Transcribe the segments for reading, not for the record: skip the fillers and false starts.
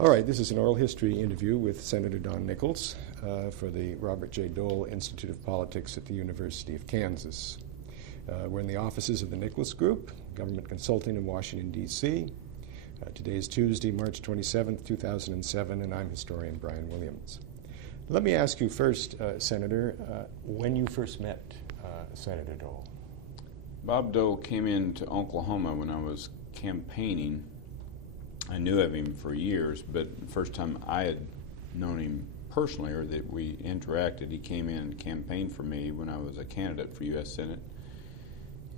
All right, this is an oral history interview with Senator Don Nickles for the Robert J. Dole Institute of Politics at the University of Kansas. We're in the offices of the Nickles Group, government consulting in Washington, D.C. Today is Tuesday, March 27th, 2007, and I'm historian Brian Williams. Let me ask you first, Senator, when you first met Senator Dole. Bob Dole came into Oklahoma when I was campaigning. I knew of him for years, but the first time I had known him personally or that we interacted, he came in and campaigned for me when I was a candidate for U.S. Senate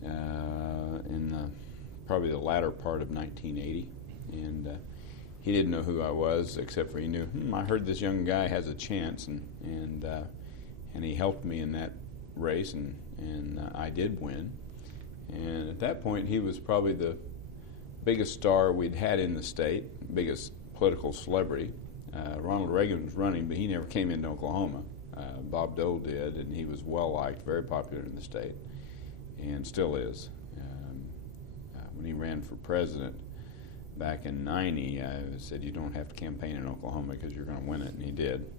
in probably the latter part of 1980. And he didn't know who I was, except for he knew, I heard this young guy has a chance, and he helped me in that race, and I did win. And at that point, he was probably the biggest star we'd had in the state, biggest political celebrity. Ronald Reagan was running, but he never came into Oklahoma. Bob Dole did, and he was well-liked, very popular in the state, and still is. When he ran for president back in '90, I said, you don't have to campaign in Oklahoma because you're going to win it, and he did,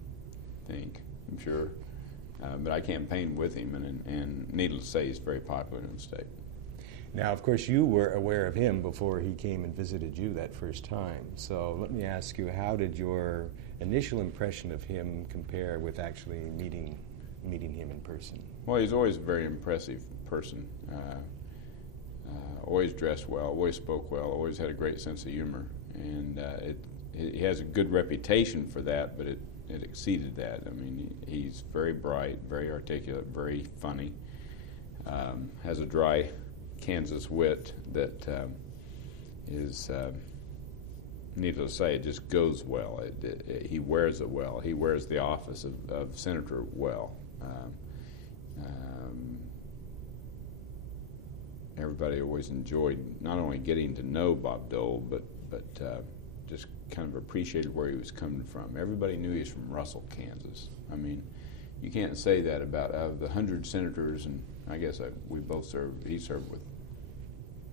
I'm sure. But I campaigned with him, and needless to say, he's very popular in the state. Now, of course, you were aware of him before he came and visited you that first time. So let me ask you, how did your initial impression of him compare with actually meeting him in person? Well, he's always a very impressive person. Always dressed well, always spoke well, always had a great sense of humor. And he has a good reputation for that, but it exceeded that. I mean, he's very bright, very articulate, very funny, has a dry Kansas wit that is, needless to say, it just goes well. He wears it well. He wears the office of senator well. Everybody always enjoyed not only getting to know Bob Dole, but just kind of appreciated where he was coming from. Everybody knew he was from Russell, Kansas. I mean, you can't say that about the 100 senators, and I guess we both served. He served with.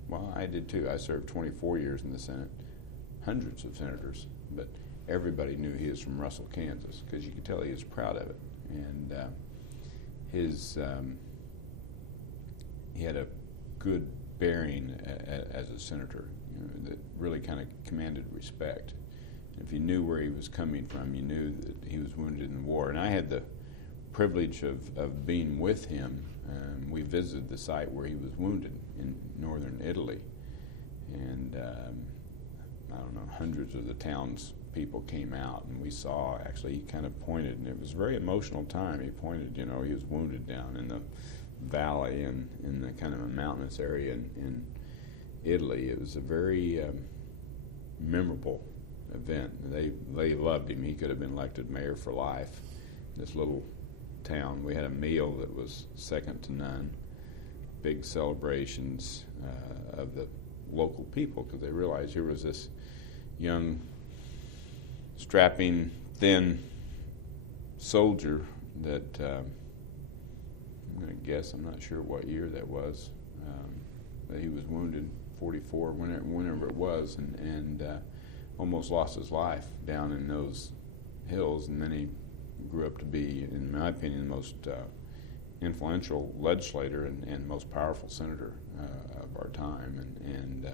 Well, I did too. I served 24 years in the Senate, hundreds of senators, but everybody knew he was from Russell, Kansas, because you could tell he was proud of it. And he had a good bearing as a senator, that really kind of commanded respect. If you knew where he was coming from, you knew that he was wounded in the war. And I had the privilege of being with him. We visited the site where he was wounded in northern Italy, and I don't know, hundreds of the townspeople came out, and we saw, actually, he kind of pointed, and it was a very emotional time. He pointed, he was wounded down in the valley and in the kind of a mountainous area in Italy. It was a very memorable event. They loved him. He could have been elected mayor for life. This little town, we had a meal that was second to none. Big celebrations of the local people, because they realized here was this young, strapping, thin soldier that I'm going to guess, I'm not sure what year that was, that he was wounded, 44, whenever it was, and almost lost his life down in those hills, and then he grew up to be, in my opinion, the most influential legislator and most powerful senator of our time, and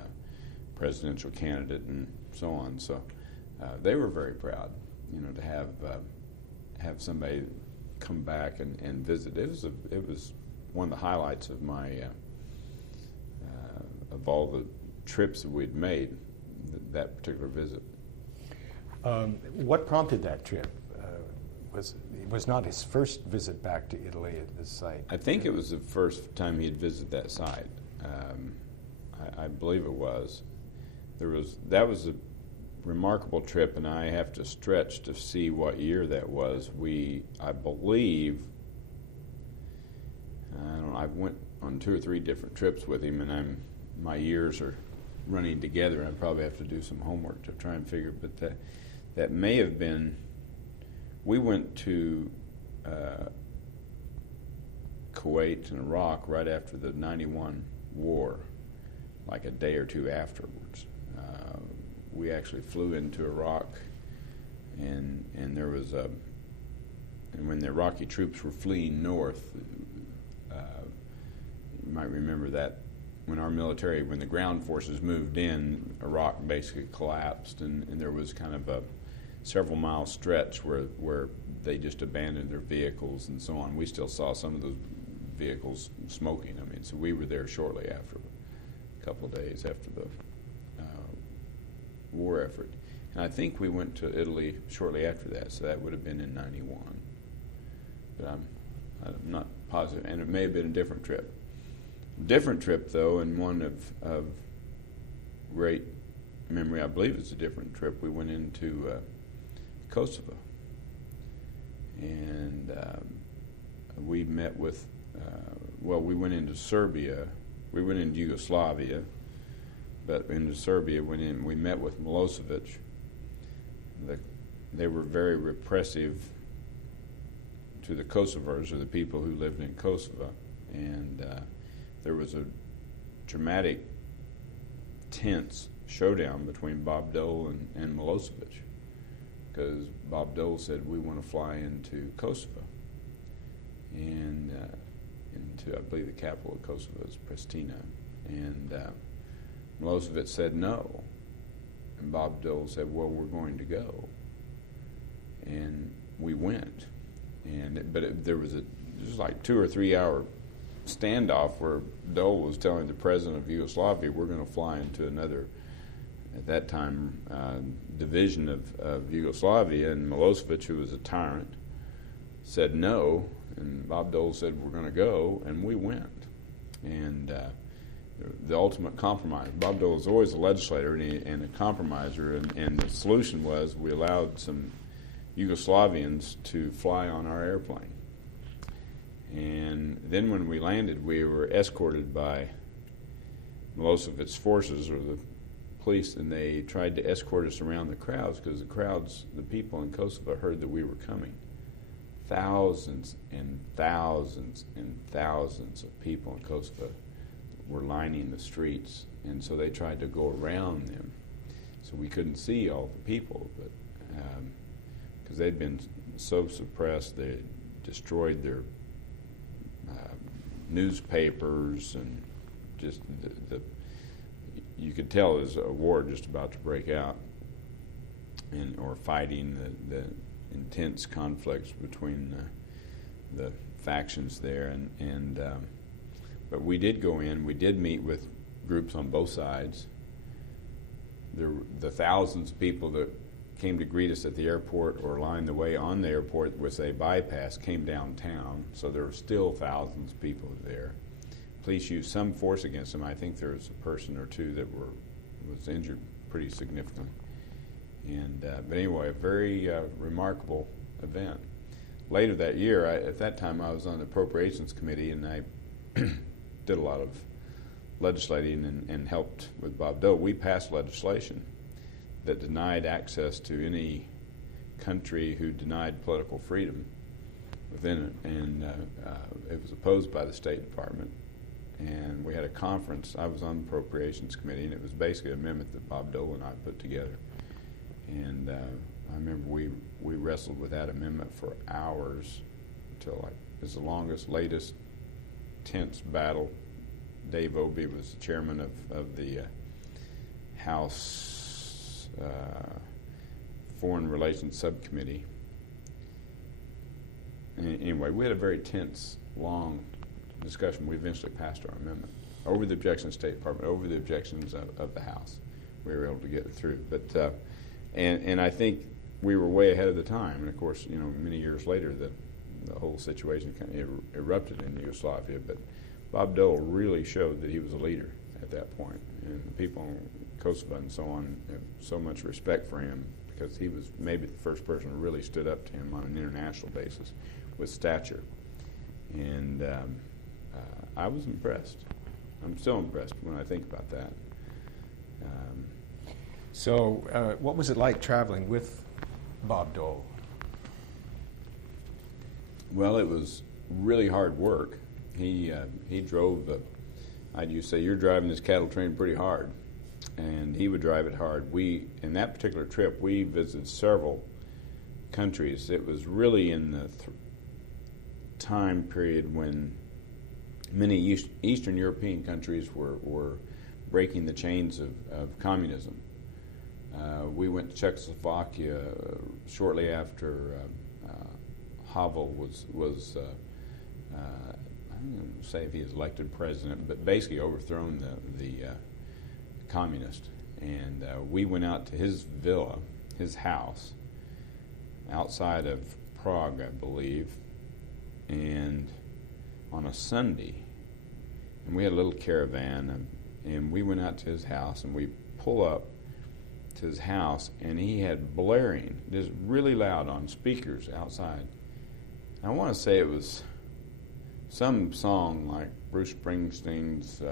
presidential candidate, and so on. So they were very proud, to have somebody come back and visit. It was one of the highlights of my of all the trips that we'd made, that particular visit. What prompted that trip? It was not his first visit back to Italy at this site. I think it was the first time he'd visited that site. I believe it was. That was a remarkable trip, and I have to stretch to see what year that was. I believe, I went on 2 or 3 different trips with him, and my years are running together. I probably have to do some homework to try and figure, but that may have been. We went to Kuwait and Iraq right after the '91 war, like a day or two afterwards. We actually flew into Iraq and there was a, and when the Iraqi troops were fleeing north, you might remember that when our military, when the ground forces moved in, Iraq basically collapsed, and there was kind of a several mile stretch where they just abandoned their vehicles and so on. We still saw some of those vehicles smoking. I mean, so we were there shortly after, a couple of days after the war effort. And I think we went to Italy shortly after that, so that would have been in '91. But I'm not positive, and it may have been a different trip. Different trip, though, and one of great memory. I believe it's a different trip. We went into Kosovo, and we met with, we went into Serbia. We went into Yugoslavia, but into Serbia, we met with Milosevic. They were very repressive to the Kosovars, or the people who lived in Kosovo, and there was a dramatic, tense showdown between Bob Dole and Milosevic, because Bob Dole said, we want to fly into Kosovo, and into, I believe, the capital of Kosovo is Pristina, and Milosevic said no, and Bob Dole said, well, we're going to go, and we went, there was just like 2 or 3 hour standoff where Dole was telling the president of Yugoslavia, we're going to fly into another, at that time, division of Yugoslavia, and Milosevic, who was a tyrant, said no, and Bob Dole said, we're going to go, and we went. And the ultimate compromise, Bob Dole was always a legislator and a compromiser, and the solution was we allowed some Yugoslavians to fly on our airplane. And then when we landed, we were escorted by Milosevic's forces, or the police, and they tried to escort us around the crowds, because the people in Kosovo heard that we were coming. Thousands and thousands and thousands of people in Kosovo were lining the streets, and so they tried to go around them. So we couldn't see all the people, but because they'd been so suppressed, they destroyed their newspapers, and just you could tell there's a war just about to break out, or fighting, the intense conflicts between the factions there, but we did go in. We did meet with groups on both sides. The thousands of people that came to greet us at the airport or lined the way on the airport with a bypass came downtown, so there were still thousands of people there. Police used some force against them. I think there was a person or two that was injured pretty significantly. And but anyway, a very remarkable event. Later that year, at that time I was on the Appropriations Committee, and I did a lot of legislating and helped with Bob Dole. We passed legislation that denied access to any country who denied political freedom within it, and it was opposed by the State Department. And we had a conference. I was on the Appropriations Committee, and it was basically an amendment that Bob Dole and I put together. And I remember we wrestled with that amendment for hours, until it was the longest, latest, tense battle. Dave Obey was the chairman of the House Foreign Relations Subcommittee. Anyway, we had a very tense, long discussion. We eventually passed our amendment over the objections of the State Department, over the objections of the House. We were able to get it through. But and I think we were way ahead of the time. And of course, many years later, the whole situation kind of erupted in Yugoslavia. But Bob Dole really showed that he was a leader at that point, and the people in Kosovo and so on have so much respect for him, because he was maybe the first person who really stood up to him on an international basis with stature. And I was impressed. I'm still impressed when I think about that. So what was it like traveling with Bob Dole? Well, it was really hard work. He drove I'd used to say, you're driving this cattle train pretty hard. And he would drive it hard. In that particular trip, we visited several countries. It was really in the time period when many Eastern European countries were breaking the chains of communism. We went to Czechoslovakia shortly after Havel was I don't know, say if he was elected president, but basically overthrown the communist. And we went out to his villa, his house, outside of Prague, I believe, and on a Sunday. And we had a little caravan, and we went out to his house, and we pull up to his house, and he had blaring, just really loud on speakers outside. I want to say it was some song like Bruce Springsteen's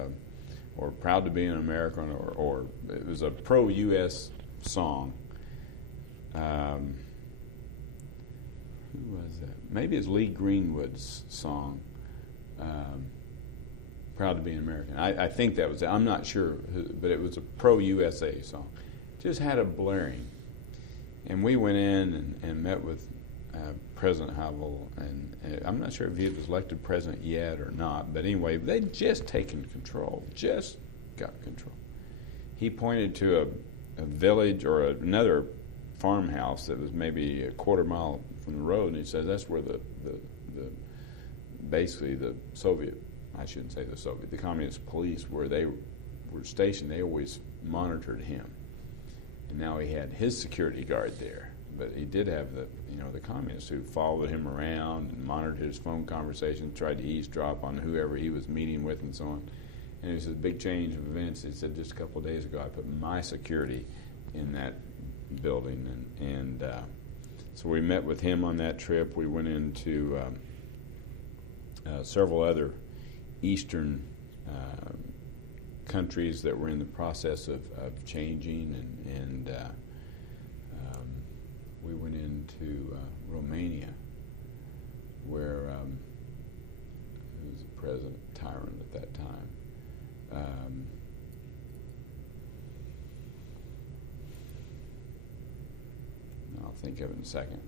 or Proud to Be an American, or it was a pro-U.S. song. Who was that? Maybe it's Lee Greenwood's song, Proud to Be an American. I think that was it. I'm not sure, but it was a pro-USA song. Just had a blaring. And we went in and met with President Havel, and I'm not sure if he was elected president yet or not, but anyway, they'd just taken control, just got control. He pointed to a village or another farmhouse that was maybe a quarter mile from the road, and he said that's where the basically the Soviet, I shouldn't say the Soviet, the communist police, where they were stationed. They always monitored him, and now he had his security guard there. But he did have the communists who followed him around and monitored his phone conversations, tried to eavesdrop on whoever he was meeting with, and so on. And it was a big change of events. He said just a couple of days ago, I put my security in that building, and so we met with him on that trip. We went into several other Eastern countries that were in the process of changing, and we went into Romania, where he was a president tyrant at that time. I'll think of it in a second.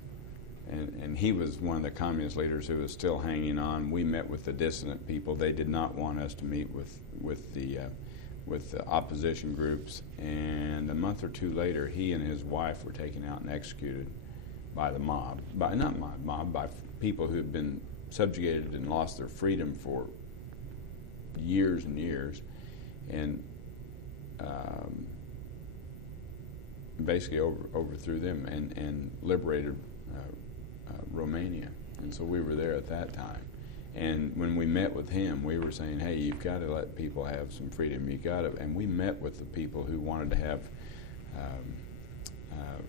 And he was one of the communist leaders who was still hanging on. We met with the dissident people. They did not want us to meet with the opposition groups. And a month or two later, he and his wife were taken out and executed by the mob. By people who had been subjugated and lost their freedom for years and years, and basically overthrew them and liberated Romania. And so we were there at that time. And when we met with him, we were saying, hey, you've got to let people have some freedom. You got to. And we met with the people who wanted to have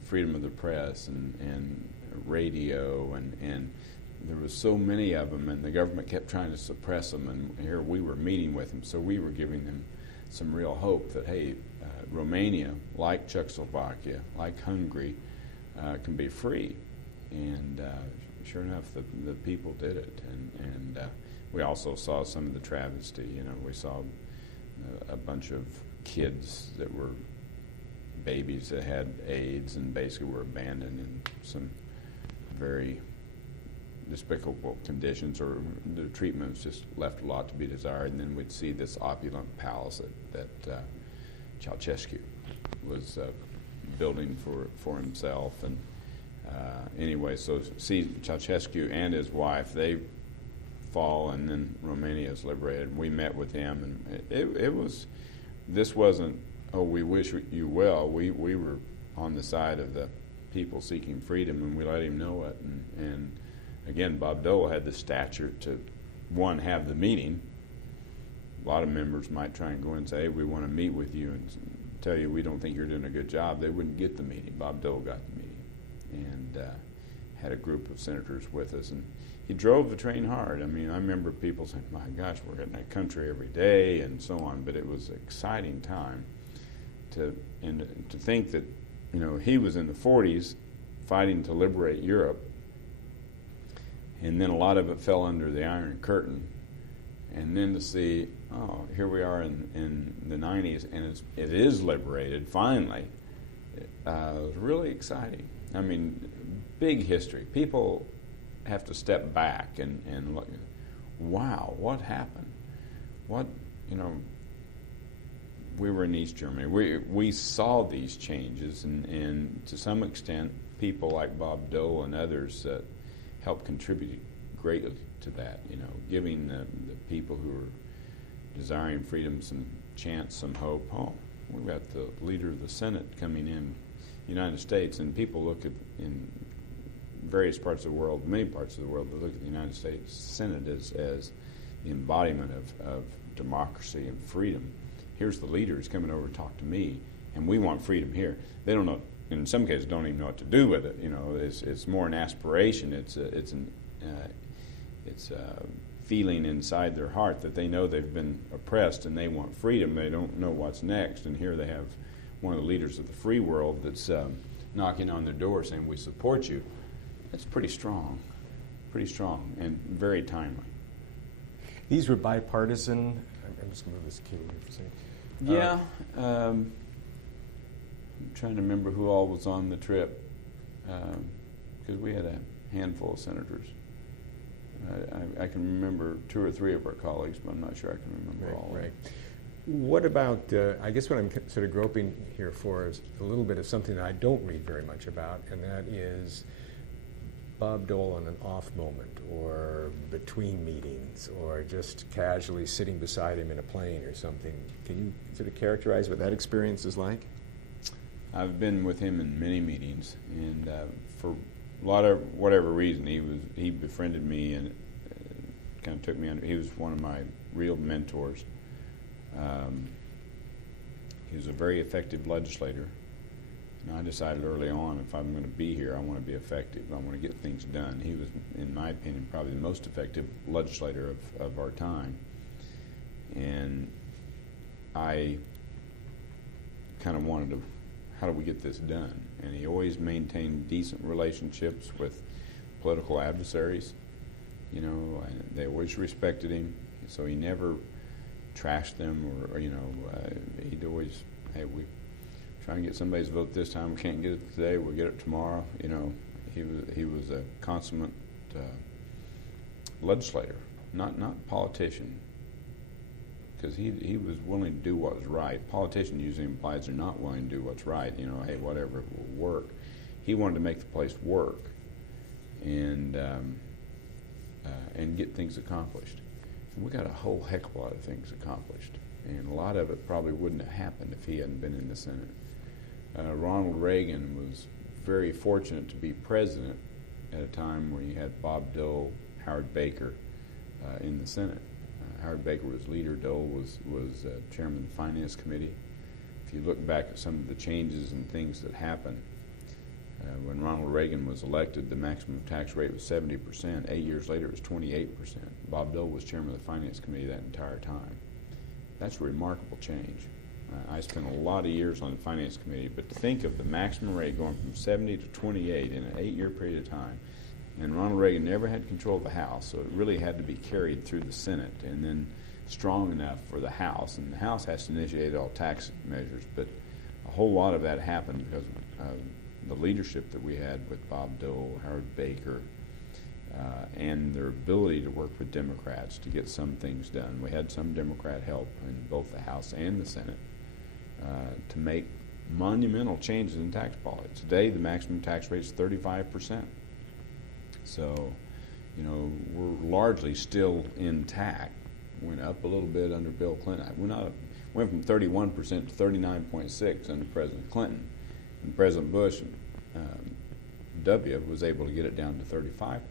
freedom of the press and radio, and there was so many of them, and the government kept trying to suppress them. And here we were meeting with them, so we were giving them some real hope that, hey, Romania, like Czechoslovakia, like Hungary, can be free. And sure enough, the people did it. And we also saw some of the travesty. We saw a bunch of kids that were babies that had AIDS and basically were abandoned in some very despicable conditions, or the treatment was just left a lot to be desired. And then we'd see this opulent palace that Ceausescu was building for himself. And anyway, so see Ceausescu and his wife, they fall, and then Romania is liberated. We met with him, and this wasn't, oh, we wish you well. We were on the side of the people seeking freedom, and we let him know it. And again, Bob Dole had the stature to, one, have the meeting. A lot of members might try and go in and say, hey, we want to meet with you, and tell you we don't think you're doing a good job. They wouldn't get the meeting. Bob Dole got the meeting, and had a group of senators with us. And he drove the train hard. I mean, I remember people saying, my gosh, we're in that country every day, and so on. But it was an exciting time to think that, he was in the 40s fighting to liberate Europe, and then a lot of it fell under the Iron Curtain. And then to see, oh, here we are in the 90s, and it is liberated, finally. It was really exciting. I mean, big history. People have to step back and look, wow, what happened? What, we were in East Germany. We saw these changes, and to some extent, people like Bob Dole and others helped contribute greatly to that, giving the people who are desiring freedom some chance, some hope. Oh, we've got the leader of the Senate coming in the United States, and people look at, in various parts of the world, many parts of the world, they look at the United States Senate as the embodiment of democracy and freedom. Here's the leaders coming over to talk to me, and we want freedom here. They don't know, in some cases, don't even know what to do with it. It's more an aspiration. It's a feeling inside their heart that they know they've been oppressed and they want freedom. They don't know what's next, and here they have one of the leaders of the free world that's knocking on their door saying, "We support you." That's pretty strong, and very timely. These were bipartisan. I'm just going to move this cue here for a second. Yeah. I'm trying to remember who all was on the trip, because we had a handful of senators. I can remember 2 or 3 of our colleagues, but I'm not sure I can remember all. Right. What about, I guess what I'm sort of groping here for is a little bit of something that I don't read very much about, and that is Bob Dole on an off moment, or between meetings, or just casually sitting beside him in a plane or something. Can you sort of characterize what that experience is like? I've been with him in many meetings, and for a lot of whatever reason, he befriended me and kind of took me under. He was one of my real mentors. He was a very effective legislator. And I decided early on, if I'm going to be here, I want to be effective. I want to get things done. He was, in my opinion, probably the most effective legislator of our time. And I kind of wanted to, how do we get this done? And he always maintained decent relationships with political adversaries. And they always respected him, so he never trashed them, or he'd always, hey, we trying to get somebody's vote this time. We can't get it today. We'll get it tomorrow. He was a consummate legislator, not politician, because he was willing to do what was right. Politician usually implies they're not willing to do what's right. Hey, whatever, it will work. He wanted to make the place work and get things accomplished. And we got a whole heck of a lot of things accomplished, and a lot of it probably wouldn't have happened if he hadn't been in the Senate. Ronald Reagan was very fortunate to be president at a time when you had Bob Dole, Howard Baker in the Senate. Howard Baker was leader. Dole was chairman of the Finance Committee. If you look back at some of the changes and things that happened, when Ronald Reagan was elected, the maximum tax rate was 70%. 8 years later, it was 28%. Bob Dole was chairman of the Finance Committee that entire time. That's a remarkable change. I spent a lot of years on the Finance Committee, but to think of the maximum rate going from 70 to 28 in an 8-year period of time, and Ronald Reagan never had control of the House, so it really had to be carried through the Senate, and then strong enough for the House, and the House has to initiate all tax measures, but a whole lot of that happened because of the leadership that we had with Bob Dole, Howard Baker, and their ability to work with Democrats to get some things done. We had some Democrat help in both the House and the Senate to make monumental changes in tax policy. Today, the maximum tax rate is 35%. So, we're largely still intact. Went up a little bit under Bill Clinton. Went from 31% to 39.6% under President Clinton. And President Bush W was able to get it down to 35%.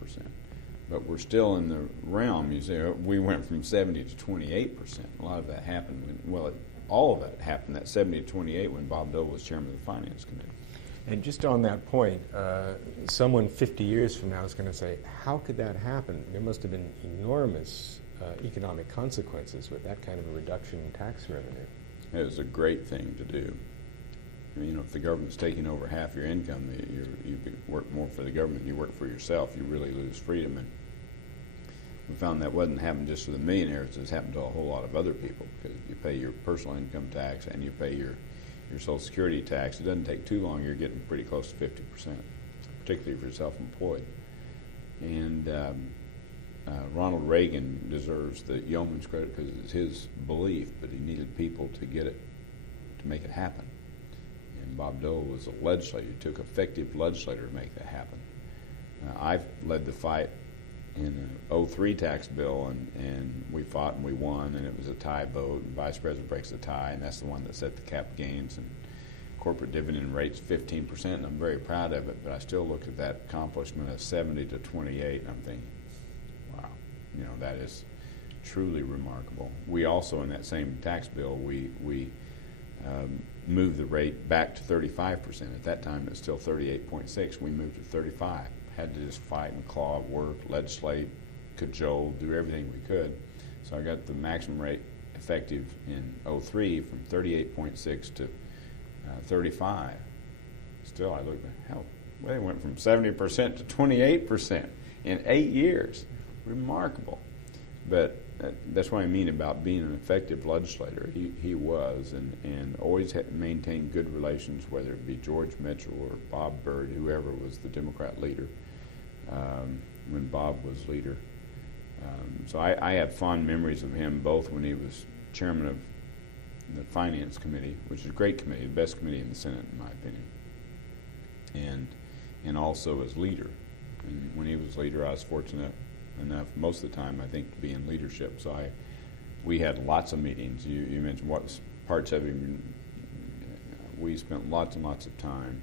But we're still in the realm. You see, we went from 70 to 28%. A lot of that happened all of it happened, that 70 to 28, when Bob Dole was chairman of the Finance Committee. And just on that point, someone 50 years from now is going to say, how could that happen? There must have been enormous economic consequences with that kind of a reduction in tax revenue. It was a great thing to do. If the government's taking over half your income, you work more for the government than you work for yourself, you really lose freedom. And we found that wasn't happening just for the millionaires, it's happened to a whole lot of other people, because you pay your personal income tax and you pay your Social Security tax. It doesn't take too long, you're getting pretty close to 50%. particularly for self-employed. And Ronald Reagan deserves the yeoman's credit because it's his belief, but he needed people to get it, to make it happen. And Bob Dole was a legislator. He took effective legislator to make that happen. I've led the fight in the 03 tax bill, and we fought and we won, and it was a tie vote, and Vice President breaks the tie, and that's the one that set the cap gains and corporate dividend rates 15%, and I'm very proud of it, but I still look at that accomplishment of 70 to 28, and I'm thinking, wow, that is truly remarkable. We also, in that same tax bill, we moved the rate back to 35%. At that time, it was still 38.6. We moved to 35. Had to just fight and claw, work, legislate, cajole, do everything we could. So I got the maximum rate effective in 03 from 38.6 to 35. Still, I look at hell. They went from 70% to 28% in 8 years. Remarkable. But that's what I mean about being an effective legislator. He was, and always maintained good relations, whether it be George Mitchell or Bob Byrd, whoever was the Democrat leader when Bob was leader. So I have fond memories of him, both when he was chairman of the Finance Committee, which is a great committee, the best committee in the Senate, in my opinion, and also as leader. And when he was leader, I was fortunate enough most of the time, I think, to be in leadership. So we had lots of meetings. You mentioned what parts of him. We spent lots and lots of time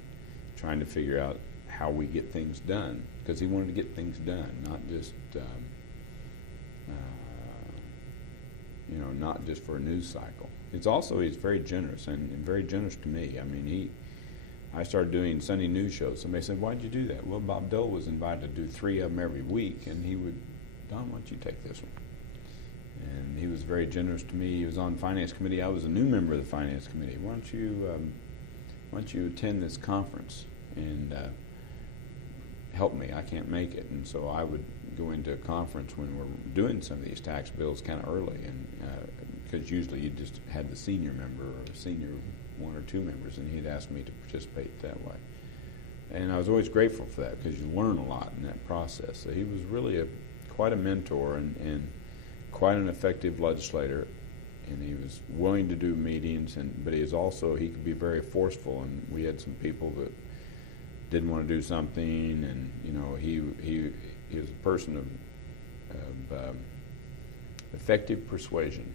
trying to figure out how we get things done, because he wanted to get things done, not just not just for a news cycle. He's very generous and very generous to me. I mean, I started doing Sunday news shows. Somebody said, "Why'd you do that?" Well, Bob Dole was invited to do 3 of them every week, and he would, "Don, why don't you take this one?" And he was very generous to me. He was on Finance Committee. I was a new member of the Finance Committee. Why don't you attend this conference and help me? I can't make it. And so I would go into a conference when we're doing some of these tax bills kind of early, and because usually you just had the senior member or the senior 1 or 2 members, and he'd ask me to participate that way. And I was always grateful for that, because you learn a lot in that process. So he was really quite a mentor and quite an effective legislator, and he was willing to do meetings, but he could be very forceful, and we had some people that didn't want to do something, and he was a person of effective persuasion.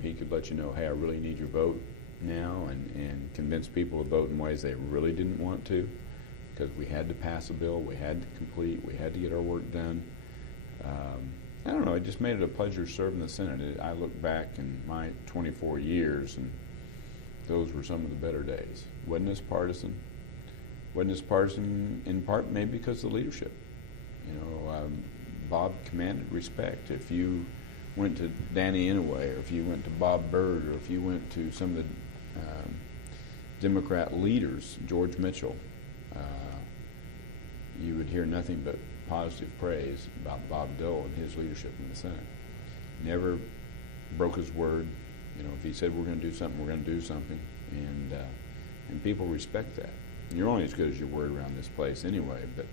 He could let you know, hey, I really need your vote now, and convince people to vote in ways they really didn't want to, because we had to pass a bill, we had to complete, we had to get our work done. I don't know, it just made it a pleasure serving the Senate. I look back in my 24 years, and those were some of the better days. Wasn't as partisan in part maybe because of the leadership. Bob commanded respect. If you went to Danny Inouye, or if you went to Bob Byrd, or if you went to some of the Democrat leaders, George Mitchell, you would hear nothing but positive praise about Bob Dole and his leadership in the Senate. Never broke his word. If he said we're going to do something, we're going to do something, and people respect that. And you're only as good as your word around this place anyway, but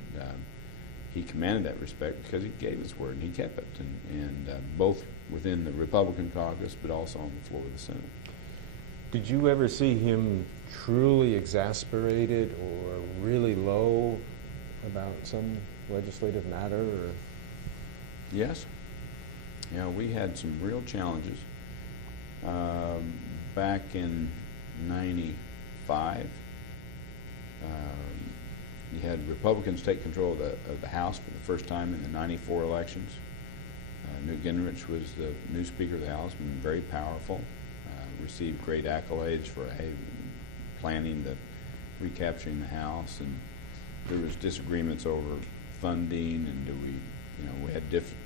he commanded that respect because he gave his word and he kept it, and both within the Republican caucus but also on the floor of the Senate. Did you ever see him truly exasperated or really low about some legislative matter? Or? Yes. We had some real challenges. Back in 95, you had Republicans take control of the House for the first time in the 94 elections. Newt Gingrich was the new Speaker of the House, and very powerful, received great accolades for planning the recapturing the House, and there was disagreements over funding, and we had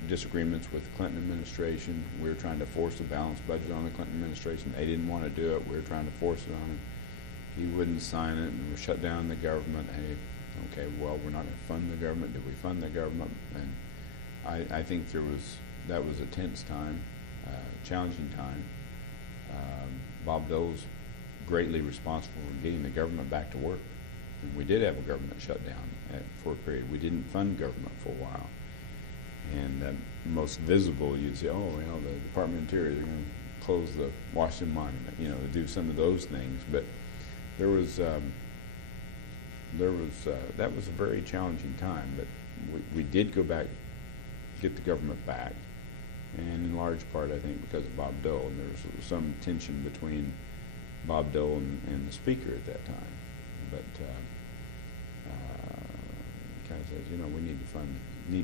disagreements with the Clinton administration. We were trying to force a balanced budget on the Clinton administration. They didn't want to do it. We were trying to force it on him. He wouldn't sign it, and we shut down the government. Hey, okay, well, we're not going to fund the government. Did we fund the government? And I think that was a tense time, challenging time. Bob Dole's greatly responsible for getting the government back to work. And we did have a government shutdown for a period. We didn't fund government for a while. And most visible, you'd say, oh, well, the Department of Interior, they're going to close the Washington Monument, you know, to do some of those things. But that was a very challenging time. But we did go back, get the government back, and in large part, I think, because of Bob Dole. And there was some tension between Bob Dole and the Speaker at that time. But kind of says, you know, we need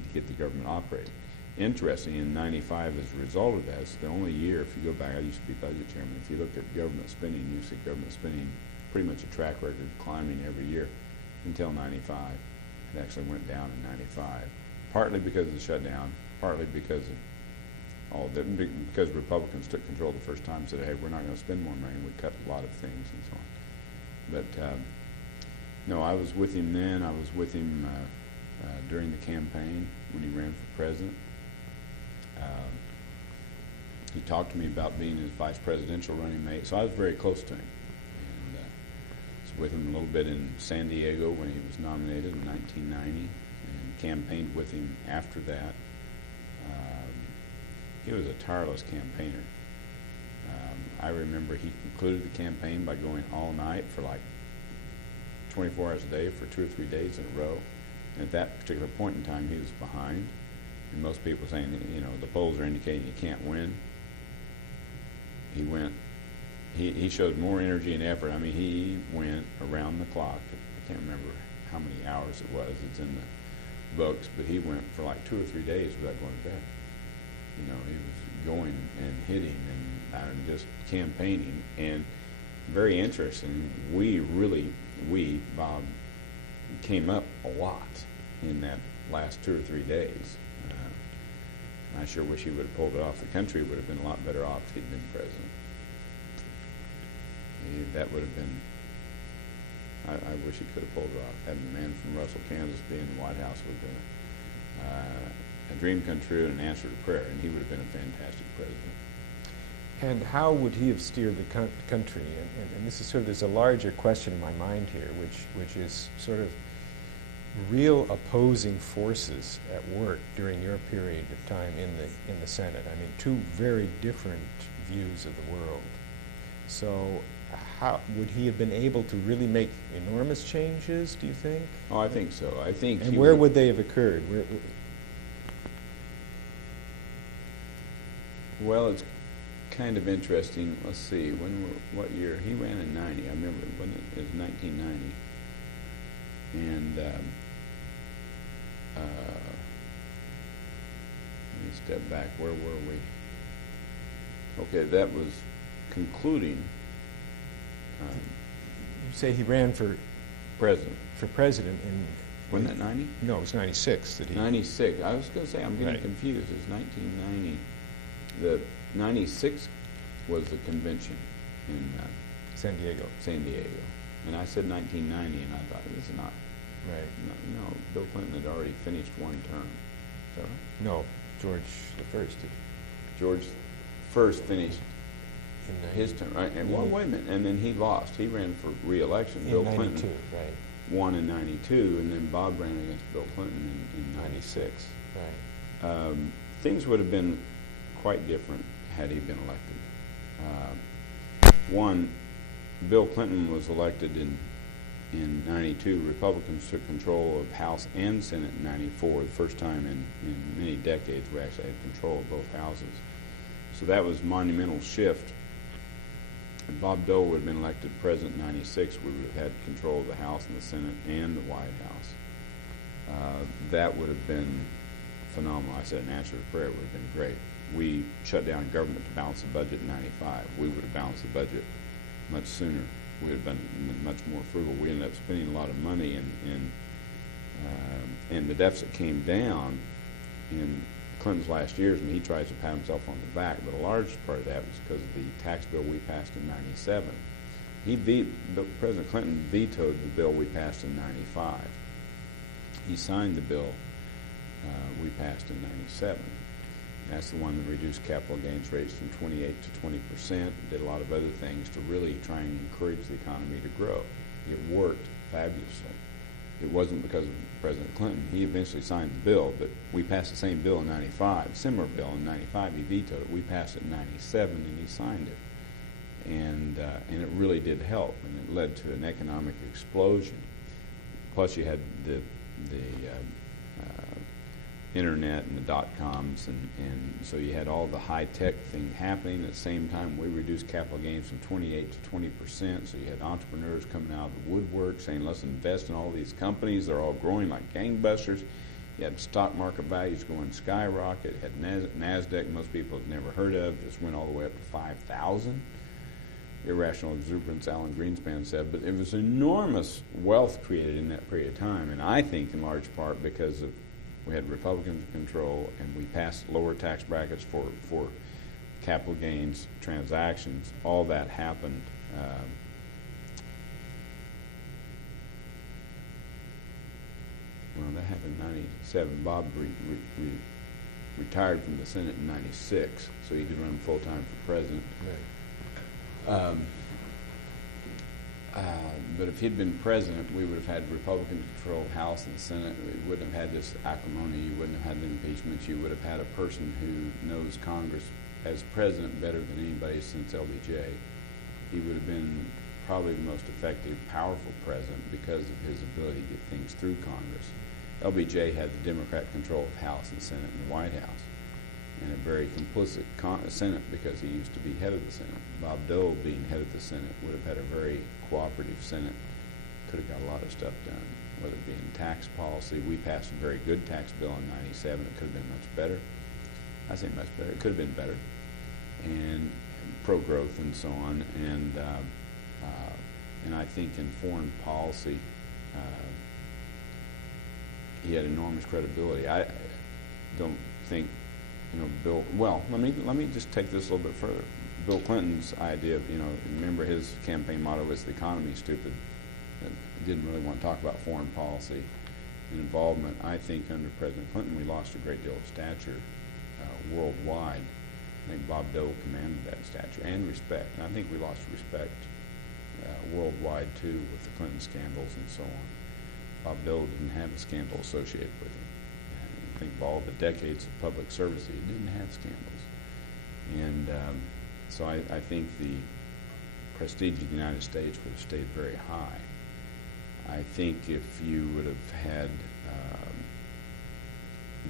to get the government operating. Interesting, in '95, as a result of that, it's the only year, if you go back, I used to be budget chairman, if you look at government spending, you see government spending pretty much a track record climbing every year until '95. It actually went down in '95, partly because of the shutdown, partly because of because Republicans took control the first time and said, hey, we're not going to spend more money, we cut a lot of things and so on. But no, I was with him then. I was with him during the campaign when he ran for president. He talked to me about being his vice presidential running mate, so I was very close to him. And was with him a little bit in San Diego when he was nominated in 1990, and campaigned with him after that. He was a tireless campaigner. I remember he concluded the campaign by going all night for like 24 hours a day for 2 or 3 days in a row. And at that particular point in time, he was behind. And most people saying, you know, the polls are indicating you can't win. He showed more energy and effort. I mean, he went around the clock. I can't remember how many hours it was. It's in the books. But he went for like 2 or 3 days without going to bed. You know, he was going and hitting and just campaigning. And very interesting, Bob, came up a lot in that last 2 or 3 days. I sure wish he would have pulled it off. The country would have been a lot better off if he'd been president. That would have been, I wish he could have pulled it off. Having a man from Russell, Kansas be in the White House would have been a dream come true and an answer to prayer, and he would have been a fantastic president. And how would he have steered the country? And this is sort of, there's a larger question in my mind here, which is sort of real opposing forces at work during your period of time in the Senate. I mean, two very different views of the world. So how would he have been able to really make enormous changes, do you think? Oh, I think so. I think. And where would they have occurred? Well, it's kind of interesting. Let's see, what year? He ran in '90. I remember when it was 1990. And let me step back. Where were we? Okay, that was concluding. You say he ran for president. For president in. Wasn't that 90? No, it was 96 that he. 96. I was going to say I'm getting right. confused. It's 1990. The 96 was the convention in San Diego. San Diego, and I said 1990, and I thought this is not right. No, Bill Clinton had already finished one term. Is that right? No, George the First did. George first finished his term, right? And well, wait a minute, and then he lost. He ran for re-election. In Bill 92, Clinton right. won in '92, and then Bob ran against Bill Clinton in '96. Right. Things would have been quite different had he been elected. One, Bill Clinton was elected in '92. Republicans took control of House and Senate in '94, the first time in many decades we actually had control of both houses. So that was a monumental shift. If Bob Dole would have been elected president in '96, we would have had control of the House and the Senate and the White House. That would have been phenomenal. I said an answer to prayer would have been great. We shut down government to balance the budget in '95. We would have balanced the budget much sooner. We would have been much more frugal. We ended up spending a lot of money, and the deficit came down in Clinton's last years. I mean, he tries to pat himself on the back, but a large part of that was because of the tax bill we passed in '97. President Clinton vetoed the bill we passed in '95. He signed the bill we passed in '97. That's the one that reduced capital gains rates from 28 to 20%, did a lot of other things to really try and encourage the economy to grow. It worked fabulously. It wasn't because of President Clinton. He eventually signed the bill, but we passed the same bill in 95, similar bill in 95. He vetoed it. We passed it in 97, and he signed it. And it really did help, and it led to an economic explosion. Plus, you had the internet and the dot-coms, and so you had all the high-tech thing happening at the same time. We reduced capital gains from 28 to 20%, so you had entrepreneurs coming out of the woodwork saying, let's invest in all these companies. They're all growing like gangbusters. You had stock market values going skyrocket. You had NASDAQ, most people had never heard of, just went all the way up to 5,000. Irrational exuberance, Alan Greenspan said, but it was enormous wealth created in that period of time, and I think in large part because of we had Republican control, and we passed lower tax brackets for capital gains transactions. All that happened. Well, that happened in 97. Bob retired from the Senate in 96, so he could run full-time for president. Right. But if he'd been president, we would have had Republican-controlled House and Senate. We wouldn't have had this acrimony. You wouldn't have had the impeachments. You would have had a person who knows Congress as president better than anybody since LBJ. He would have been probably the most effective, powerful president because of his ability to get things through Congress. LBJ had the Democrat control of House and Senate and the White House, and a very complicit Senate because he used to be head of the Senate. Bob Dole, being head of the Senate, would have had a very cooperative Senate, could have got a lot of stuff done, whether it be in tax policy. We passed a very good tax bill in 97. It could have been much better. I say much better. It could have been better. And pro-growth and so on. And I think in foreign policy, he had enormous credibility. I don't think, Bill, well, let me just take this a little bit further. Bill Clinton's idea of, remember his campaign motto was the economy is stupid. Didn't really want to talk about foreign policy and involvement. I think under President Clinton we lost a great deal of stature worldwide. I think Bob Dole commanded that stature and respect. And I think we lost respect worldwide too with the Clinton scandals and so on. Bob Dole didn't have a scandal associated with him. I think all the decades of public service he didn't have scandals. And so I think the prestige of the United States would have stayed very high. I think if you would have had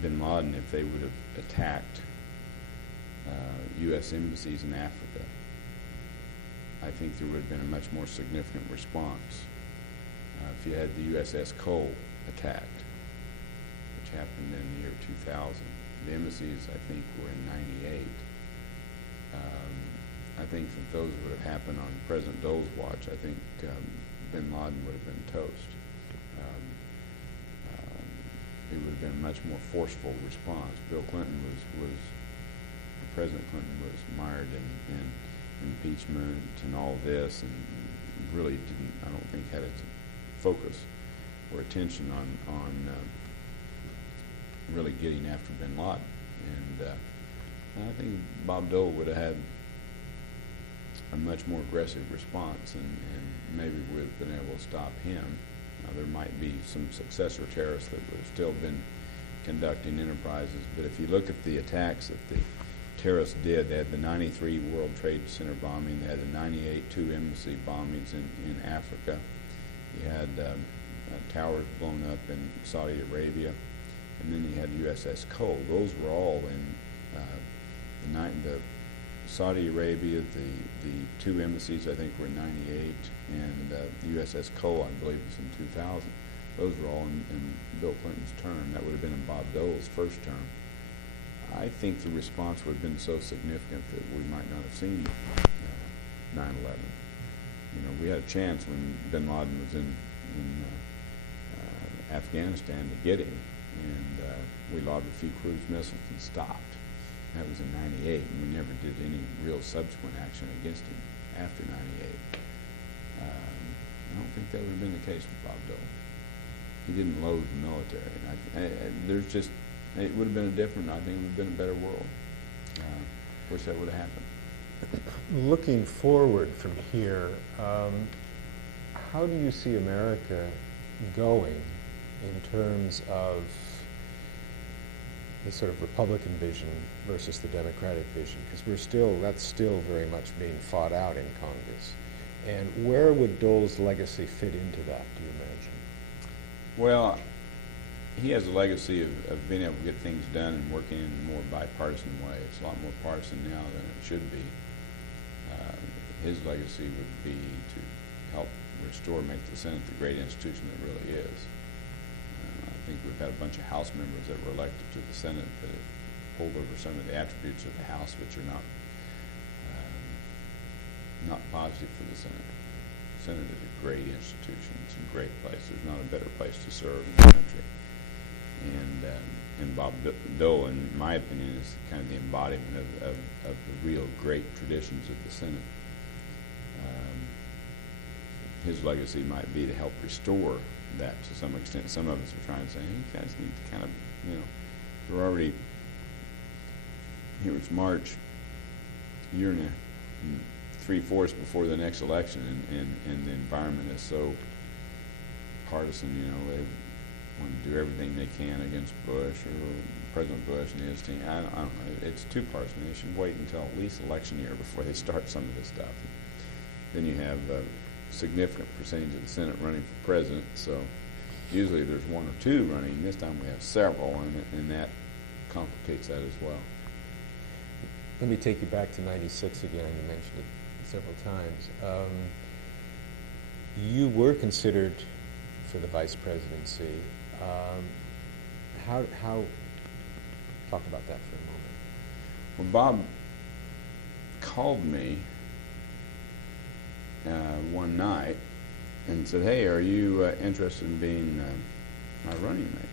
bin Laden, if they would have attacked U.S. embassies in Africa, I think there would have been a much more significant response. If you had the USS Cole attacked, which happened in the year 2000, the embassies, I think, were in 98. I think that those would have happened on President Dole's watch. I think bin Laden would have been toast. It would have been a much more forceful response. President Clinton was mired in impeachment and all this, and really didn't, I don't think, had its focus or attention on really getting after bin Laden. And I think Bob Dole would have had a much more aggressive response, and maybe would have been able to stop him. Now, there might be some successor terrorists that would have still been conducting enterprises, but if you look at the attacks that the terrorists did, they had the 93 World Trade Center bombing, they had the 98 two embassy bombings in Africa, you had towers blown up in Saudi Arabia, and then you had USS Cole. Those were all in the Saudi Arabia, the two embassies I think were in 98, and the USS Cole I believe was in 2000. Those were all in Bill Clinton's term. That would have been in Bob Dole's first term. I think the response would have been so significant that we might not have seen 9/11. We had a chance when bin Laden was in Afghanistan to get him, and we lobbed a few cruise missiles and stopped. That was in 98, and we never did any real subsequent action against him after 98. I don't think that would have been the case with Bob Dole. He didn't loathe the military. It would have been I think it would have been a better world. Wish that would have happened. Looking forward from here, how do you see America going in terms of the sort of Republican vision versus the Democratic vision? Because that's still very much being fought out in Congress. And where would Dole's legacy fit into that, do you imagine? Well, he has a legacy of being able to get things done and working in a more bipartisan way. It's a lot more partisan now than it should be. His legacy would be to help restore, make the Senate the great institution it really is. I think we've had a bunch of House members that were elected to the Senate that have pulled over some of the attributes of the House which are not positive for the Senate. The Senate is a great institution. It's a great place. There's not a better place to serve in the country. And Bob Dole, in my opinion, is kind of the embodiment of the real great traditions of the Senate. His legacy might be to help restore that to some extent. Some of us are trying to say, hey, you guys need to kind of, we're already, here it's March, year and 3/4 before the next election, and the environment is so partisan. They want to do everything they can against Bush or President Bush and his team. I don't know. It's too partisan. They should wait until at least election year before they start some of this stuff. Then you have a significant percentage of the Senate running for president, so usually there's one or two running. This time we have several, and that complicates that as well. Let me take you back to '96 again. You mentioned it several times. You were considered for the vice presidency. How talk about that for a moment. Well, Bob called me one night and said, hey, are you interested in being my running mate?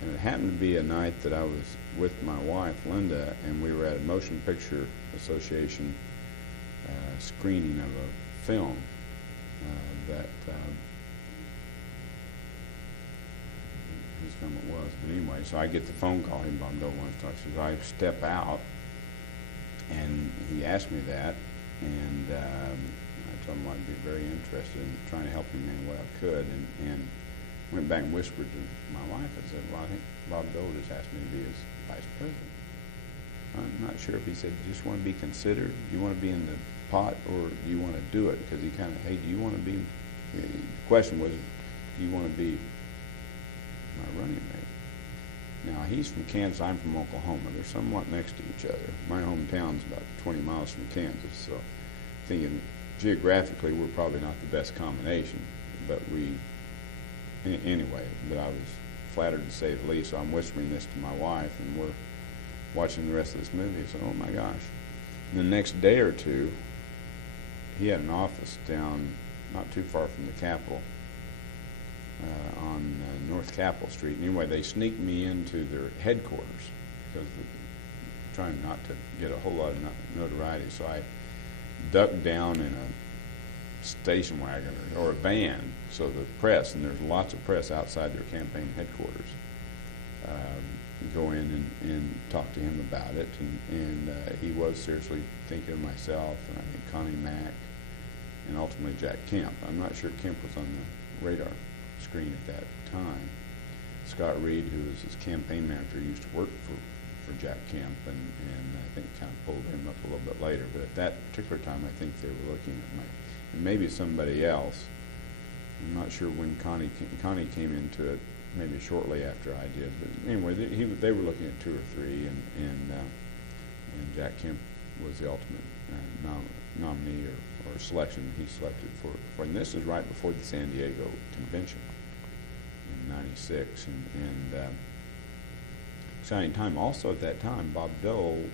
And it happened to be a night that I was with my wife, Linda, and we were at a Motion Picture Association screening of a film that whose film it was. But anyway, so I get the phone call. Bob Dole wants to talk. So I step out, and he asked me that, and I told him I'd be very interested in trying to help him in what I could, and went back and whispered to my wife. I said, well, I think Bob Dole just asked me to be his vice president. I'm not sure if he said, do you just want to be considered? Do you want to be in the pot, or do you want to do it? Because he kind of, hey, do you want to be, the question was, do you want to be my running mate? Now, he's from Kansas, I'm from Oklahoma. They're somewhat next to each other. My hometown's about 20 miles from Kansas, so thinking geographically we're probably not the best combination, but anyway, but I was flattered to say the least, so I'm whispering this to my wife, and we're watching the rest of this movie. So, oh my gosh. And the next day or two, he had an office down not too far from the Capitol on North Capitol Street. And anyway, they sneaked me into their headquarters because they're trying not to get a whole lot of notoriety. So I ducked down in a station wagon or a van, so the press, and there's lots of press outside their campaign headquarters, go in and talk to him about it, and he was seriously thinking of myself, and I think Connie Mack, and ultimately Jack Kemp. I'm not sure Kemp was on the radar screen at that time. Scott Reed, who was his campaign manager, used to work for Jack Kemp, and I think kind of pulled him up a little bit later. But at that particular time, I think they were looking at me, and maybe somebody else. I'm not sure when Connie came into it, maybe shortly after I did. But anyway, they were looking at 2 or 3, and Jack Kemp was the ultimate nominee or selection he selected for. And this is right before the San Diego convention in '96, and exciting time. Also at that time, Bob Dole,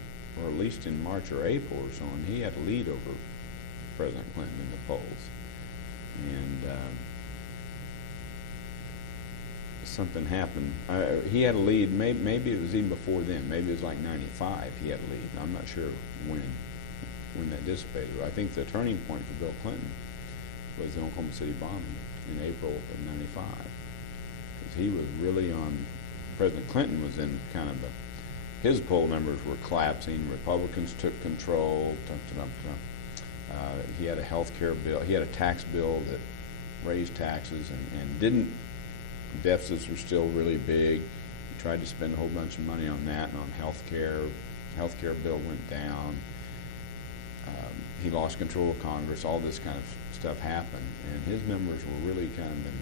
or at least in March or April or so on, he had a lead over President Clinton in the polls, and something happened. He had a lead. Maybe it was even before then. Maybe it was like '95. He had a lead. I'm not sure when that dissipated. I think the turning point for Bill Clinton was the Oklahoma City bombing in April of '95, because he was really on. President Clinton was in kind of his poll numbers were collapsing. Republicans took control. He had a health care bill. He had a tax bill that raise taxes and didn't. Deficits were still really big. He tried to spend a whole bunch of money on that and on health care. Health care bill went down. He lost control of Congress. All this kind of stuff happened, and his members were really kind of in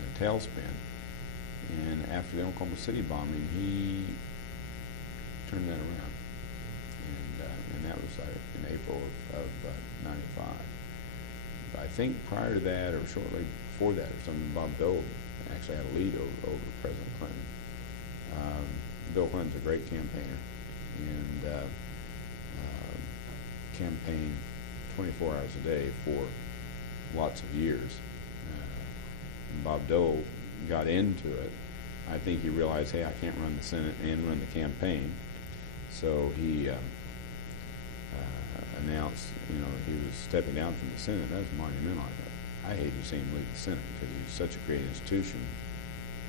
a tailspin. And after the Oklahoma City bombing, he turned that around, and that was in April of '95. I think prior to that, or shortly before that, or something, Bob Dole actually had a lead over President Clinton. Bill Clinton's a great campaigner, and campaigned 24 hours a day for lots of years. Bob Dole got into it. I think he realized, hey, I can't run the Senate and run the campaign. So he announced, he was stepping down from the Senate. That was monumental. I hated to see him leave the Senate because he was such a great institution,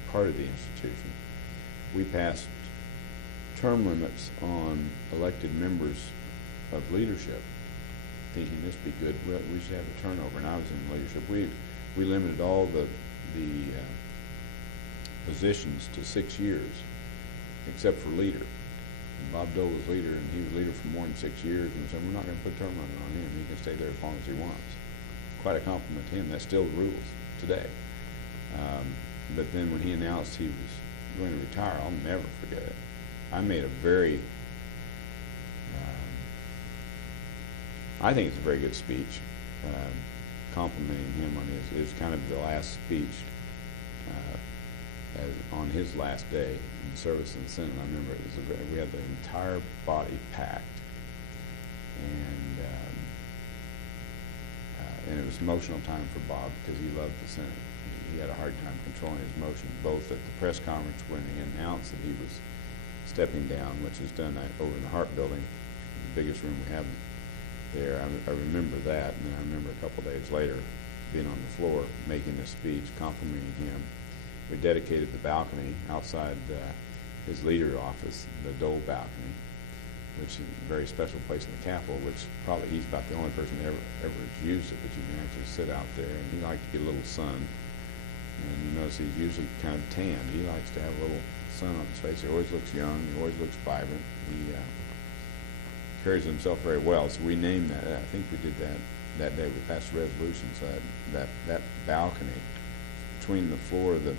part of the institution. We passed term limits on elected members of leadership, thinking this would be good. We should have a turnover. And I was in leadership. We limited all the positions to 6 years, except for leader. And Bob Dole was leader, and he was leader for more than 6 years. And we said, we're not going to put a term limit on him. He can stay there as long as he wants. Quite a compliment to him. That's still the rules today. But then when he announced he was going to retire, I'll never forget it. I made a very, I think it's a very good speech, complimenting him on his kind of the last speech on his last day in service in the Senate. I remember we had the entire body packed, and it was emotional time for Bob because he loved the Senate. He had a hard time controlling his emotions, both at the press conference when he announced that he was stepping down, which was done over in the Hart Building, the biggest room we have there. I remember that, and then I remember a couple days later being on the floor making this speech, complimenting him. We dedicated the balcony outside his leader office, the Dole balcony, which is a very special place in the Capitol, which probably he's about the only person that ever has used it, but you can actually sit out there, and he liked to get a little sun. And you notice he's usually kind of tanned. He likes to have a little sun on his face. He always looks young. He always looks vibrant. He carries himself very well. So we named that. I think we did that day. We passed a resolution so that balcony between the floor of the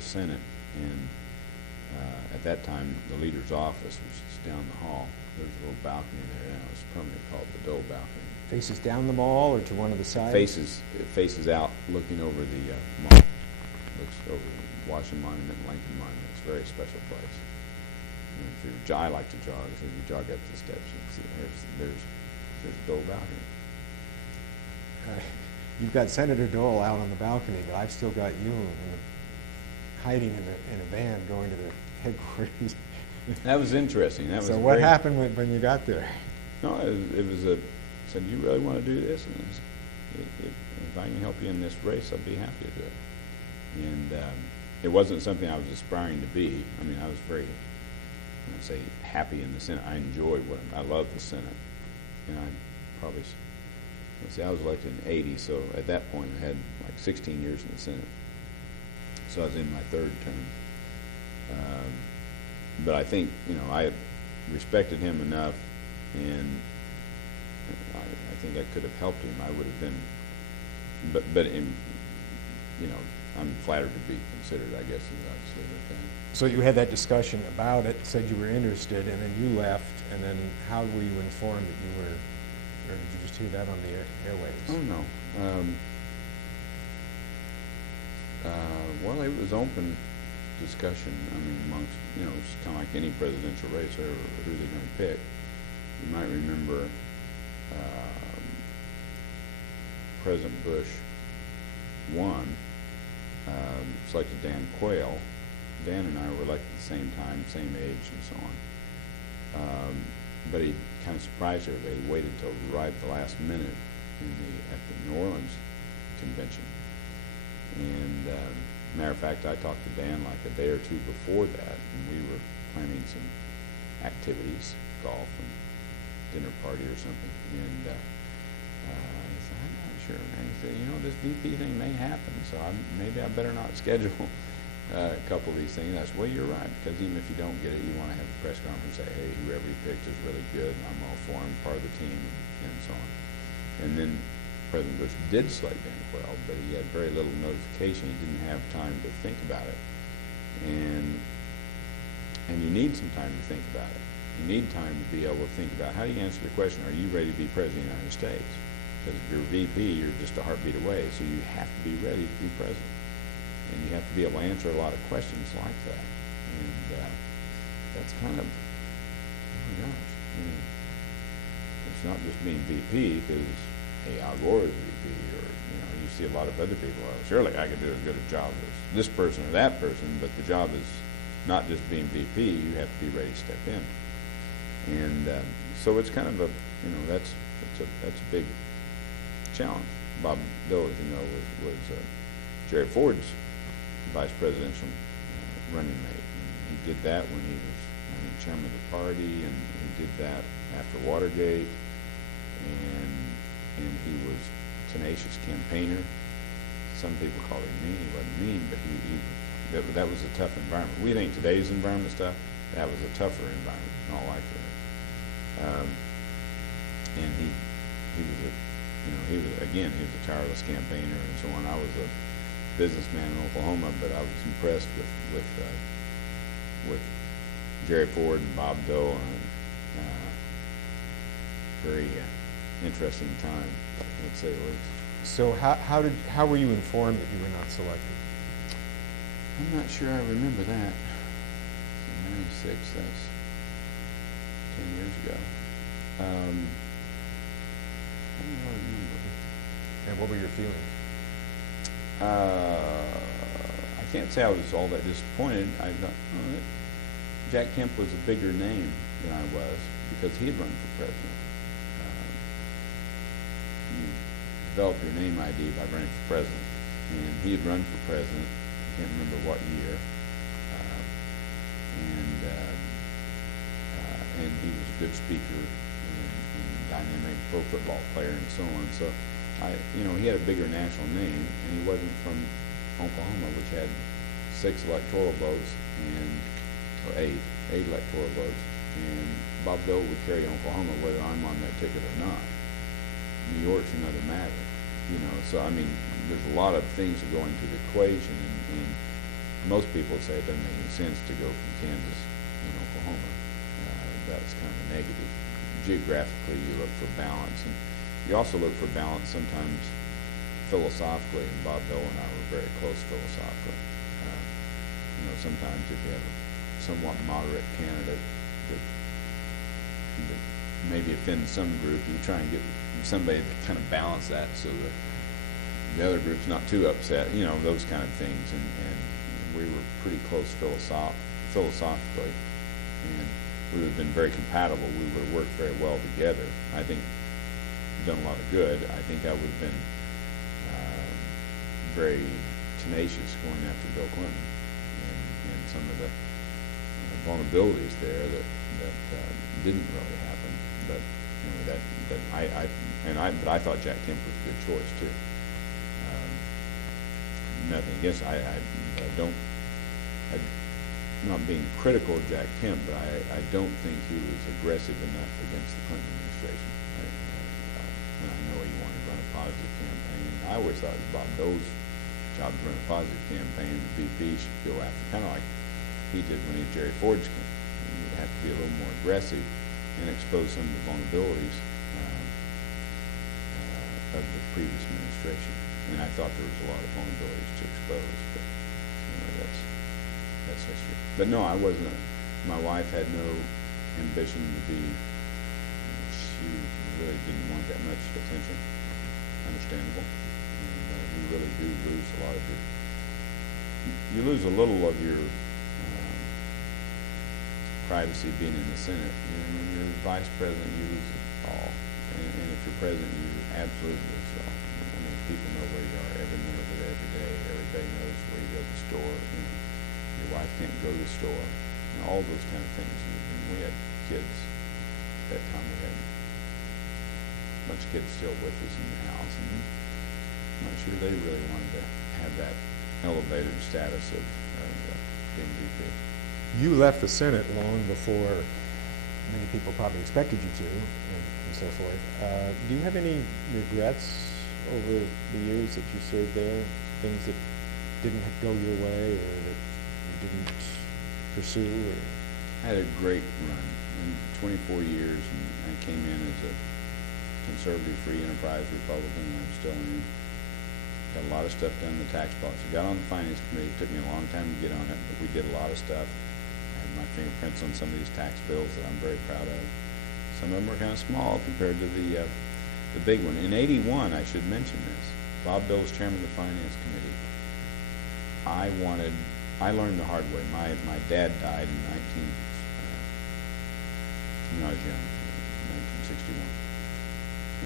Senate and at that time the leader's office, which is down the hall. There's a little balcony there now. It's permanently called the Dole balcony. Faces down the mall or to one of the sides? It faces out, looking over the mall. Looks over Washington Monument and Lincoln Monument. It's a very special place. And if I like to jog. So if you jog up the steps, you can see there's the Dole balcony. You've got Senator Dole out on the balcony, but I've still got you hiding in a van going to the headquarters. That was interesting. So what happened when you got there? No, it was said, you really want to do this? And if I can help you in this race, I'd be happy to do it. And it wasn't something I was aspiring to be. I mean, I was very, I'd say, happy in the Senate. I enjoyed I loved the Senate. And I was elected in '80, so at that point I had like 16 years in the Senate. So I was in my third term. But I think, I respected him enough, and I think I could have helped him. I would have been, but I'm flattered to be considered, I guess, is obviously the thing. So you had that discussion about it, said you were interested, and then you left, and then how were you informed that you were, or did you just hear that on the airwaves? Oh, no. Well, it was open discussion. I mean, amongst, it's kind of like any presidential race, or who they're going to pick. You might remember President Bush won, selected Dan Quayle. Dan and I were elected at the same time, same age, and so on. But he kind of surprised everybody. He waited till right at the last minute at the New Orleans convention. And matter of fact, I talked to Dan like a day or two before that, and we were planning some activities, golf and dinner party or something. And he said, I'm not pressure. And he said, this VP thing may happen, so maybe I better not schedule a couple of these things. I said, well, you're right, because even if you don't get it, you want to have a press conference and say, hey, whoever you picked is really good, and I'm all for him, part of the team, and so on. And then President Bush did select Dan Quayle, but he had very little notification. He didn't have time to think about it. And you need some time to think about it. You need time to be able to think about how do you answer the question, are you ready to be President of the United States? Because if you're VP, you're just a heartbeat away, so you have to be ready to be President. And you have to be able to answer a lot of questions like that. And that's kind of, oh my gosh, it's not just being VP because, hey, Al Gore is VP, or, you see a lot of other people, well, surely I could do as good a job as this person or that person, but the job is not just being VP, you have to be ready to step in. And so it's kind of a, that's a big challenge. Bob Dole, as you know, was Jerry Ford's vice presidential running mate. And he did that when he was, chairman of the party, and he did that after Watergate, and he was a tenacious campaigner. Some people call him mean. He wasn't mean, but that was a tough environment. We think today's environment is tough. That was a tougher environment in all likelihood. And he was a tireless campaigner and so on. I was a businessman in Oklahoma, but I was impressed with Jerry Ford and Bob Dole, and very interesting time, let's say the least. So how were you informed that you were not selected? I'm not sure I remember that. 96, that's 10 years ago. I don't really remember. And what were your feelings? I can't say I was all that disappointed. I thought, Jack Kemp was a bigger name than I was because he had run for president. You develop your name ID by running for president, and he had run for president. I can't remember what year, and he was a good speaker and dynamic pro football player and so on. So, he had a bigger national name, and he wasn't from Oklahoma, which had 6 electoral votes or 8 electoral votes, and Bob Dole would carry Oklahoma whether I'm on that ticket or not. New York's another matter, So there's a lot of things that go into the equation, and most people would say it doesn't make any sense to go from Kansas and Oklahoma. That's kind of a negative. Geographically, you look for balance, and you also look for balance sometimes philosophically, and Bob Dole and I were very close philosophically. Sometimes if you have a somewhat moderate candidate that maybe offends some group, you try and get somebody to kind of balance that so that the other group's not too upset, those kind of things. And we were pretty close philosophically, and we would have been very compatible. We would have worked very well together. I think done a lot of good. I think I would have been very tenacious going after Bill Clinton and some of the vulnerabilities there that didn't really happen. But but I thought Jack Kemp was a good choice too. Nothing against I'm not being critical of Jack Kemp, but I don't think he was aggressive enough against the Clinton administration. And I know he wanted to run a positive campaign. I always thought it was Bob Dole's job to run a positive campaign. The VP should go after, kind of like he did when he was Jerry Ford's campaign. He would have to be a little more aggressive and expose some of the vulnerabilities of the previous administration. And I thought there was a lot of vulnerabilities to expose, but that's history. But no, I wasn't. My wife had no ambition to be. She really didn't want that much attention. Understandable. And, you really do lose a lot of your. You lose a little of your privacy being in the Senate. When you're vice president, you lose it all. And if you're president, you absolutely lose it all. People know where you are every minute of every day. Everybody knows where you go to the store. Your wife can't go to the store. All those kind of things. And we had kids at that time. We had a bunch of kids still with us in the house, and legislature, they really wanted to have that elevated status of being VP. You left the Senate long before many people probably expected you to, and so forth. Do you have any regrets over the years that you served there? Things that didn't go your way, or that you didn't pursue? Or? I had a great run in 24 years, and I came in as a conservative, free enterprise Republican, and I'm still in. Got a lot of stuff done in the tax policy. Got on the finance committee. It took me a long time to get on it, but we did a lot of stuff. I had my fingerprints on some of these tax bills that I'm very proud of. Some of them were kind of small compared to the big one. In '81, I should mention this. Bob Dole was chairman of the finance committee. I learned the hard way. My dad died in when I was young, 1961.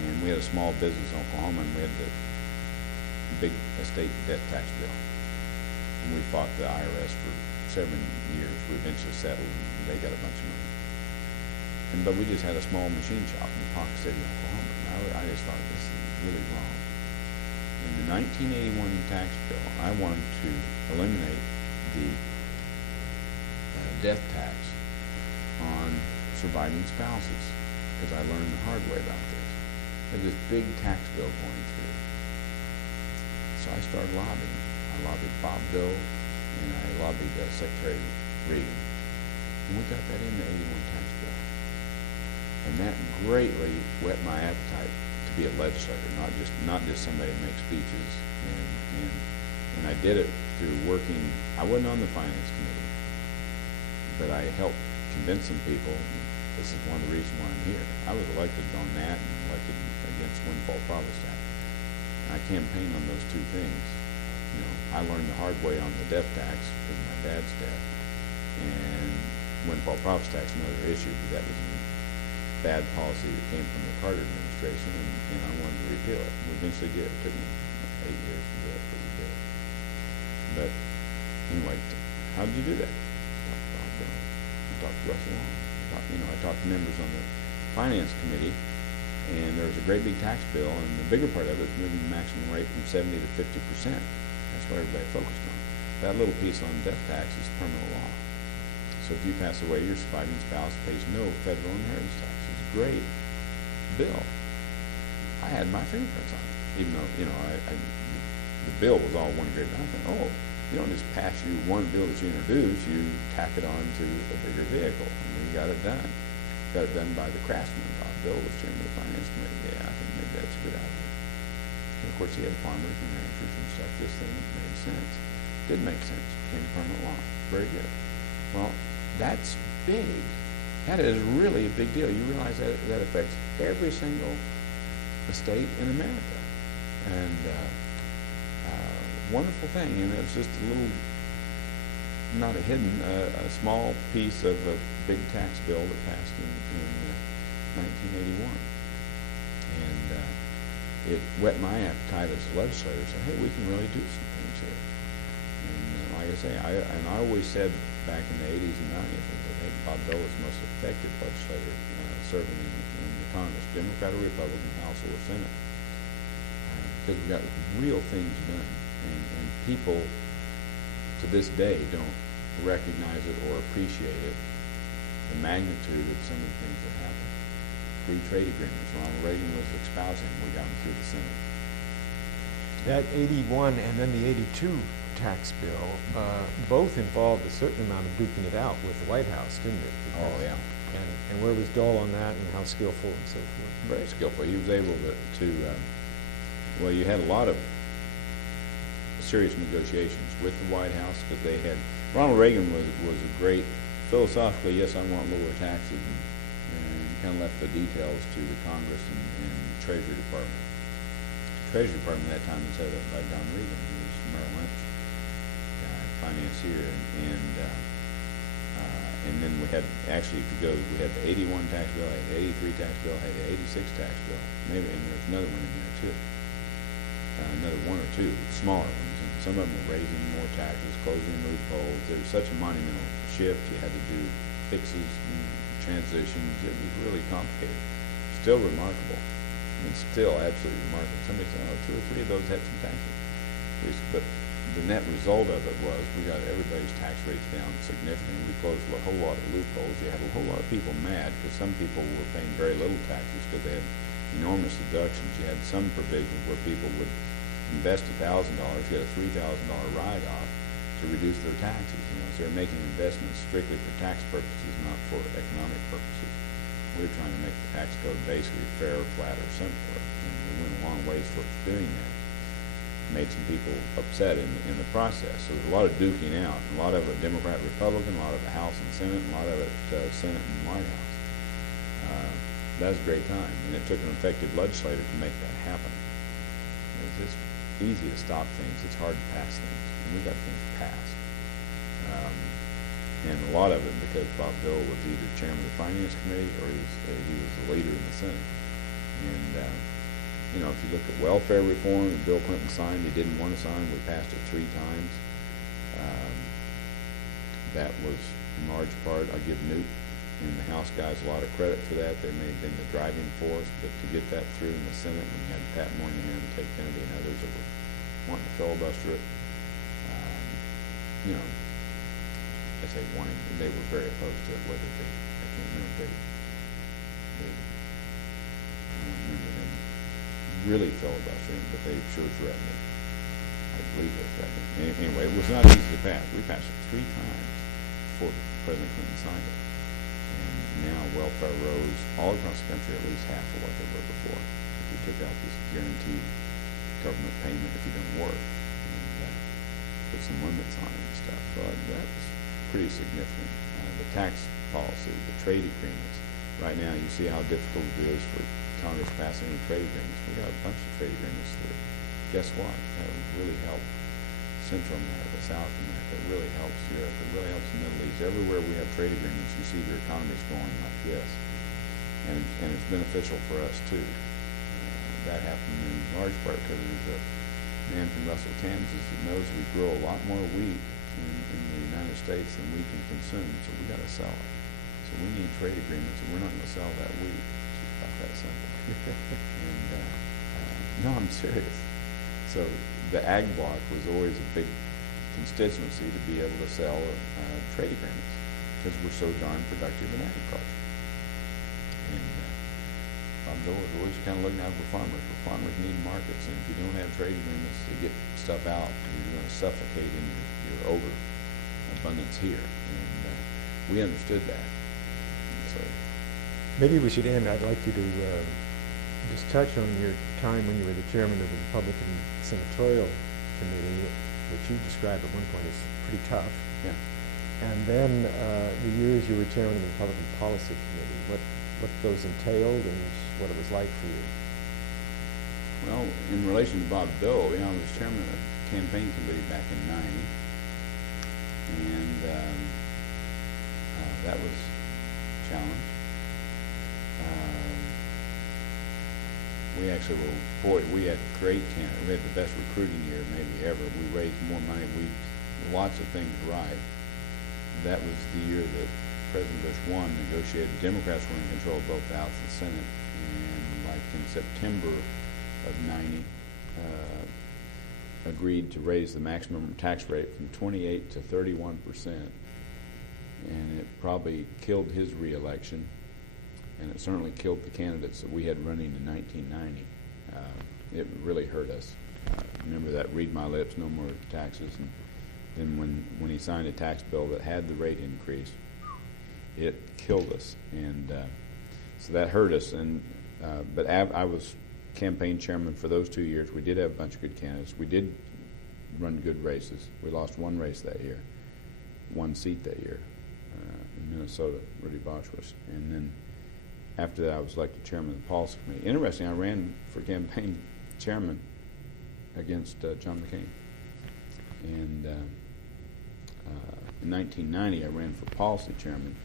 And we had a small business in Oklahoma, and we had the big estate death tax bill. And we fought the IRS for 7 years. We eventually settled, and they got a bunch of money. But we just had a small machine shop in Ponca City, Oklahoma. And I just thought this is really wrong. In the 1981 tax bill, I wanted to eliminate the death tax on surviving spouses, because I learned the hard way about this. There's this big tax bill going through. So I started lobbying. I lobbied Bob Dole, and I lobbied Secretary Reagan. And we got that in the '81 tax bill. And that greatly whet my appetite to be a legislator, not just somebody who makes speeches. And I did it through working. I wasn't on the finance committee, but I helped convince some people. This is one of the reasons why I'm here. I was elected on that and elected against windfall profits tax. I campaigned on those two things. You know, I learned the hard way on the death tax because of my dad's death, and windfall profits tax, another issue, because that was a bad policy that came from the Carter administration, and I wanted to repeal it. We eventually did. It took me 8 years to do it, but we did it. But anyway, how did you do that? I talked to Russell Long. I talked to members on the finance committee, and there was a great big tax bill, and the bigger part of it was moving the maximum rate from 70 to 50%. That's what everybody focused on. That little piece on death tax is permanent law. So if you pass away, your surviving spouse pays no federal inheritance tax. It's a great bill. I had my fingerprints on it, even though, the bill was all one great benefit. Oh, you don't just pass you one bill that you introduce, you tack it on to a bigger vehicle. And we got it done. Got it done by the craftsman. Bob Bill was chairman of the finance committee. Yeah, I think maybe that's a good idea. And of course, he had farmers and ranchers and stuff. This thing made sense. Did make sense. Became permanent law. Very good. Well, that's big. That is really a big deal. You realize that affects every single estate in America. And wonderful thing, and it's just a little, not a hidden, a small piece of a big tax bill that passed in 1981. And it whet my appetite as a legislator. Said, hey, we can really do some things here. And like I say, I always said back in the 80s and 90s, I think Bob Dole was the most effective legislator serving in the Congress, Democrat or Republican, House or Senate, because we got real things done. And people to this day don't recognize it or appreciate it, the magnitude of some of the things that happened. Free trade agreements. Ronald Reagan was espousing. We got them through the Senate. That 81 and then the 82 tax bill both involved a certain amount of duking it out with the White House, didn't it? Oh, yeah. And where was Dole on that, and how skillful and so forth? Very skillful. He was able to well, you had a lot of serious negotiations with the White House, because they had, Ronald Reagan was a great, philosophically, yes, I want lower taxes, and he kind of left the details to the Congress and Treasury Department. Treasury Department at that time was headed up by Don Regan, who was Merrill Lynch guy, financier, and then we had, actually, if you go, we had the 81 tax bill, had the 83 tax bill, had the 86 tax bill, maybe, and there's another one in there too. Another one or two smaller ones, and some of them were raising more taxes, closing loopholes. It was such a monumental shift. You had to do fixes and transitions. It was really complicated. Still remarkable. It's still absolutely remarkable. Somebody said, oh, 2 or 3 of those had some tax increase. But the net result of it was we got everybody's tax rates down significantly. We closed a whole lot of loopholes. You had a whole lot of people mad because some people were paying very little taxes because they had enormous deductions. You had some provisions where people would invest $1,000, get a $3,000 write-off to reduce their taxes. So they're making investments strictly for tax purposes, not for economic purposes. We're trying to make the tax code basically fair, flatter, simpler, and we went a long ways towards doing that. Made some people upset in the process. So there's a lot of duking out, a lot of it Democrat, Republican, a lot of it House and Senate, and a lot of it Senate and White House. That was a great time, and it took an effective legislator to make that happen. It's easy to stop things. It's hard to pass things, and we got things passed. And a lot of it because Bob Dole was either chairman of the Finance Committee or he was the leader in the Senate. And if you look at welfare reform that Bill Clinton signed, he didn't want to sign. We passed it 3 times. That was in large part, I give Newt and the House guys a lot of credit for that. They may have been the driving force, but to get that through in the Senate, when you had Pat Moynihan, Ted Kennedy, and others that were wanting to filibuster it, I say wanting, they were very opposed to it. Whether I can't remember, I don't remember them really filibustering, but they sure threatened it. I believe they threatened it. Anyway, it was not easy to pass. We passed it 3 times before President Clinton signed it. And now welfare rose all across the country at least half of what they were before. We took out this guaranteed government payment if you don't work, and put some limits on it and stuff. So that was pretty significant. The tax policy, the trade agreements. Right now, you see how difficult it is for Congress passing any trade agreements. We got a bunch of trade agreements that, guess what? That would really help Central America, South America. It really helps Europe. It really helps the Middle East. Everywhere we have trade agreements, you see their economies going like this, and it's beneficial for us too. That happened in large part because there's a man from Russell, Kansas, that knows we grow a lot more wheat in the United States than we can consume, so we got to sell it. So we need trade agreements, and we're not going to sell that wheat. It's about that simple. And no, I'm serious. So the ag bloc was always a big constituency to be able to sell trade agreements because we're so darn productive in agriculture. And Bob Dole was always kind of looking out for farmers. But farmers need markets, and if you don't have trade agreements to get stuff out, you're going to suffocate in your overabundance here. And we understood that. So maybe we should end. I'd like you to just touch on your time when you were the chairman of the Republican Senatorial Committee, which you described at one point as pretty tough. Yeah. And then the years you were chairman of the Republican Policy Committee, what those entailed and what it was like for you. Well, in relation to Bob Dole, I was chairman of the campaign committee back in '90, and that was a challenge. We actually we had great candidates. We had the best recruiting year maybe ever. We raised more money. Lots of things right. That was the year that President Bush won, negotiated. Democrats were in control of both the House and the Senate, and like in September of '90, agreed to raise the maximum tax rate from 28 to 31%, and it probably killed his reelection, and it certainly killed the candidates that we had running in 1990. It really hurt us. Remember that, read my lips, no more taxes, and then when he signed a tax bill that had the rate increase, it killed us, and so that hurt us. And but I was campaign chairman for those 2 years. We did have a bunch of good candidates. We did run good races. We lost one race that year, one seat that year in Minnesota. Rudy Bosch was, and then after that, I was elected chairman of the policy committee. Interesting, I ran for campaign chairman against John McCain, and in 1990, I ran for policy chairman,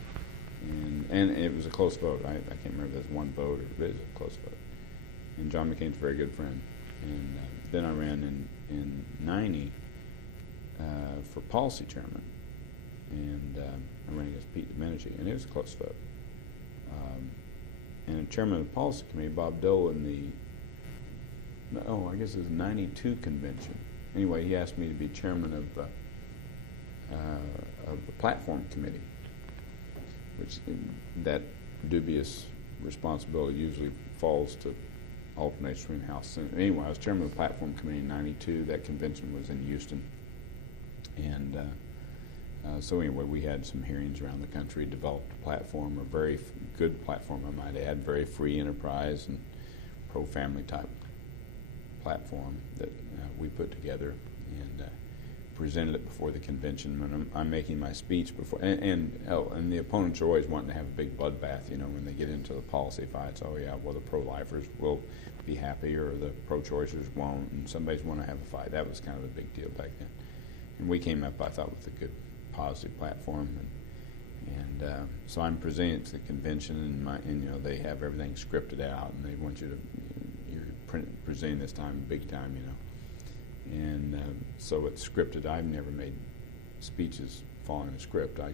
and it was a close vote. I can't remember if it was one vote or it was a close vote. And John McCain's a very good friend. And then I ran in '90 for policy chairman, and I ran against Pete Domenici, and it was a close vote. And chairman of the policy committee, Bob Dole, in the I guess it was a 92 convention. Anyway, he asked me to be chairman of the platform committee, which that dubious responsibility usually falls to alternates between House and Senate. Anyway, I was chairman of the platform committee in 92. That convention was in Houston. And so anyway, we had some hearings around the country, developed a platform, a very good platform, I might add, very free enterprise and pro-family type platform that we put together and presented it before the convention. When I'm making my speech before, and the opponents are always wanting to have a big bloodbath, when they get into the policy fights. Oh yeah, well the pro-lifers will be happy or the pro-choicers won't, and somebody's want to have a fight. That was kind of a big deal back then. And we came up, I thought, with a good, positive platform, and so I'm presenting it to the convention, and they have everything scripted out, and they want you to, you're presenting this time big time, and so it's scripted. I've never made speeches following a script. I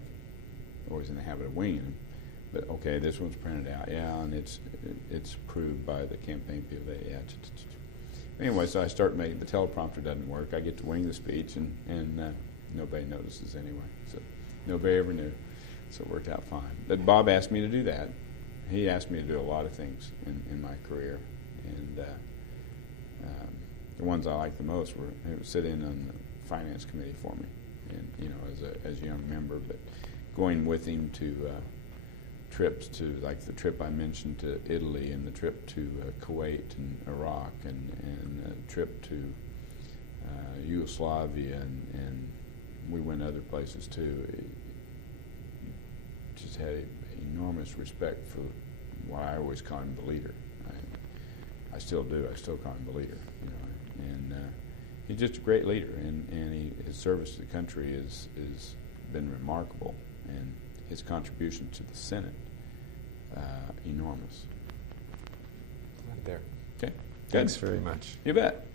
always in the habit of winging them. But okay, this one's printed out, yeah, and it's approved by the campaign people. Anyway, so I start making the teleprompter doesn't work. I get to wing the speech, and nobody notices anyway. So nobody ever knew. So it worked out fine. But Bob asked me to do that. He asked me to do a lot of things in my career, and the ones I liked the most were sit in on the finance committee for me, and as a young member, but going with him to trips to, like the trip I mentioned to Italy, and the trip to Kuwait and Iraq, and the trip to Yugoslavia, and we went other places too. Just had enormous respect for what I always call him, the leader. I still do. I still call him the leader. And he's just a great leader, and his service to the country has been remarkable, and his contribution to the Senate enormous. Right there. Okay. Thanks very much. You bet.